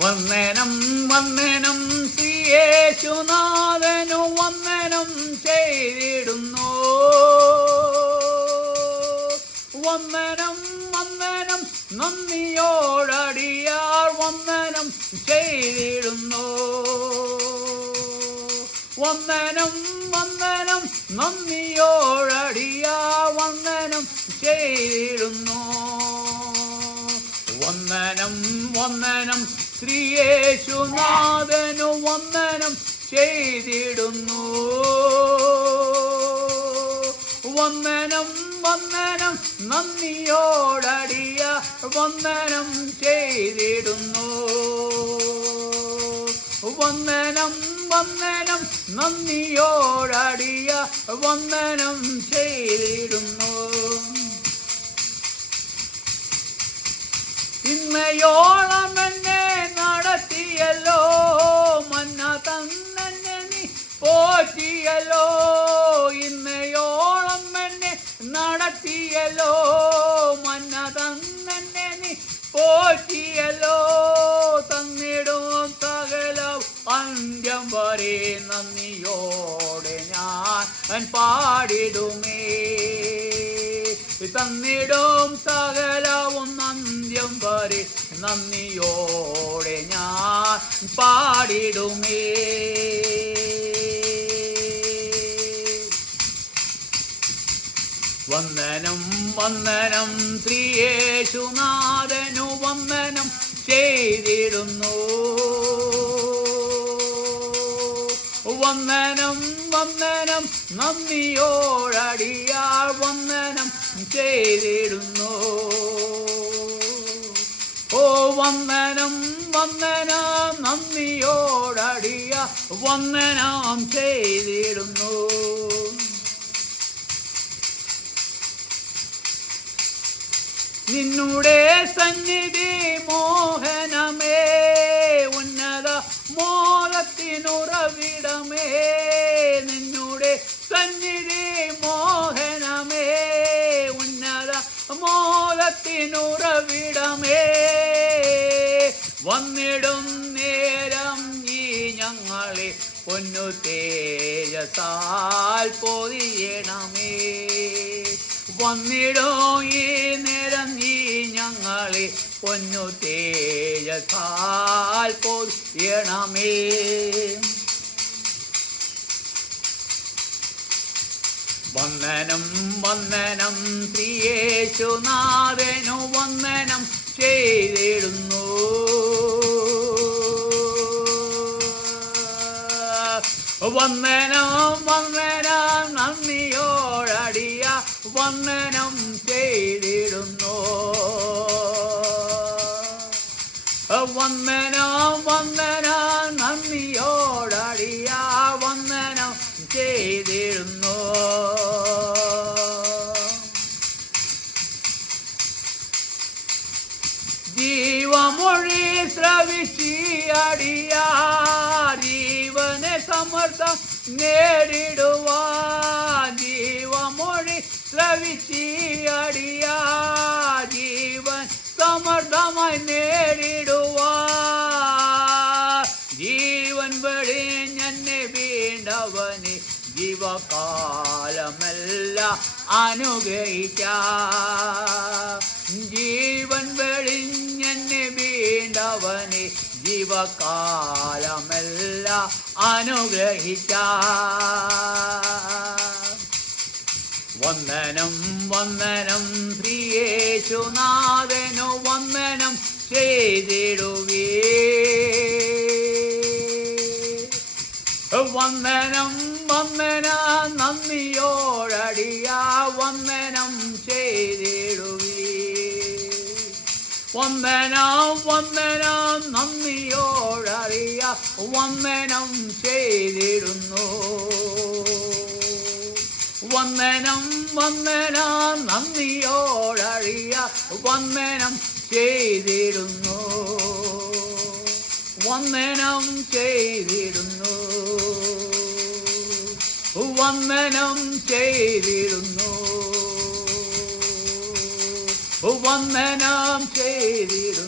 വന്ദനം വന്ദനം ശ്രീയേശുനാഥനു വന്ദനം ചെയ്തിടുന്നു. വന്ദനം വന്ദനം നന്ദിയോടടിയാർ വന്ദനം ചെയ്തിടുന്നു. വന്ദനം വന്ദനം നന്ദിയോടടിയാർ വന്ദനം ചെയ്തിടുന്നു. വന്ദനം വന്ദനം ശ്രീയേശുനാഥനു വന്ദനം ചെയ്തിടുന്നു. വന്ദനം വന്ദനം നന്ദിയോടടിയ വന്ദനം ചെയ്തിടുന്നു. വന്ദനം വന്ദനം നന്ദിയോടടിയ വന്ദനം ചെയ്തിടുന്നു. ഇന്നയോളം എന്നെ നടത്തിയല്ലോ, മന്ന തന്നെ നീ പോറ്റിയല്ലോ. ഇന്നയോളം എന്നെ നടത്തിയല്ലോ, മന്ന തന്നെ നീ പോറ്റിയല്ലോ. തന്നിടും സകല അന്ത്യം വരെ നന്ദിയോടെ ഞാൻ പാടിടുമേ. തന്നിടും സകലവും അന്ത്യം വരെ നന്ദിയോടെ ഞാൻ പാടിടുമേ. വന്ദനം വന്ദനം ശ്രീയേശുനാഥനു വന്ദനം ചെയ്തിടുന്നു. വന്ദനം വന്ദനം നന്ദിയോടടിയാർ വന്ദനം ചെയ്തിടുന്നു. ഓ വന്ദനം വന്ദനം നന്ദിയോടടിയാർ വന്ദനം ചെയ്തിടുന്നു. നിന്നുടെ സന്നിധി മോഹനമേ, ഉന്നത മോഹത്തിനുറവിടമേ. നിന്നുടെ സന്നിധി മോഹനമേ, ഉന്നത മോഹത്തിനുറവിടമേ. വന്നിടും നേരം ഈ ഞങ്ങളെ പൊന്നു തേജസാൽ പൊതിയണമേ. വന്നിടും ഈ നേരം ഈ ഞങ്ങളെ പൊന്നു തേജസാൽ പൊതിയണമേ. വന്ദനം വന്ദനം ശ്രീയേശുനാഥനു വന്ദനം ചെയ്തിടുന്നു. വന്ദനം വന്ദനം നന്ദിയോടടിയ വന്ദനം ചെയ്തിടുന്നു. വന്ദനം വന്ദനം നന്ദിയോടടിയ വന്ദനം ചെയ്തിടുന്നു. ജീവമൊഴി ശ്രവിച്ചിയടിയാ ജീവനെ സമർത്ഥം നേടിടുവാൻ. ജീവമൊഴി ശ്രവിച്ചിയടിയാ ജീവൻ സമർത്ഥമായി നേടിടുവാൻ. ജീവൻ വെടിഞ്ഞെന്നെ വീണ്ടവനെ ജീവകാലമെല്ലാം അനുഗ്രഹിക്കാം. ജീവൻ വെടിഞ്ഞെന്നെ വീണ്ടവനെ ജീവകാലമെല്ലാം അനുഗ്രഹിക്കാം. വന്ദനം വന്ദനം ശ്രീയേശുനാഥനു വന്ദനം ചെയ്തിടുവേ. വന്ദനം വന്ദനം നന്ദിയോടടിയ വന്ദനം ചെയ്തിടുവേ. വന്ദനം വന്ദനം നന്ദിയോടടിയ വന്ദനം ചെയ്തിടുന്നു. വന്ദനം വന്ദനം നന്ദിയോടടിയ വന്ദനം ചെയ്തിടുന്നു. വന്ദനം ചെയ്തിടുന്നു. വന്ദനം ചെയ്തിടുന്നു. വന്ദനം ചെയ്തിടുന്നു.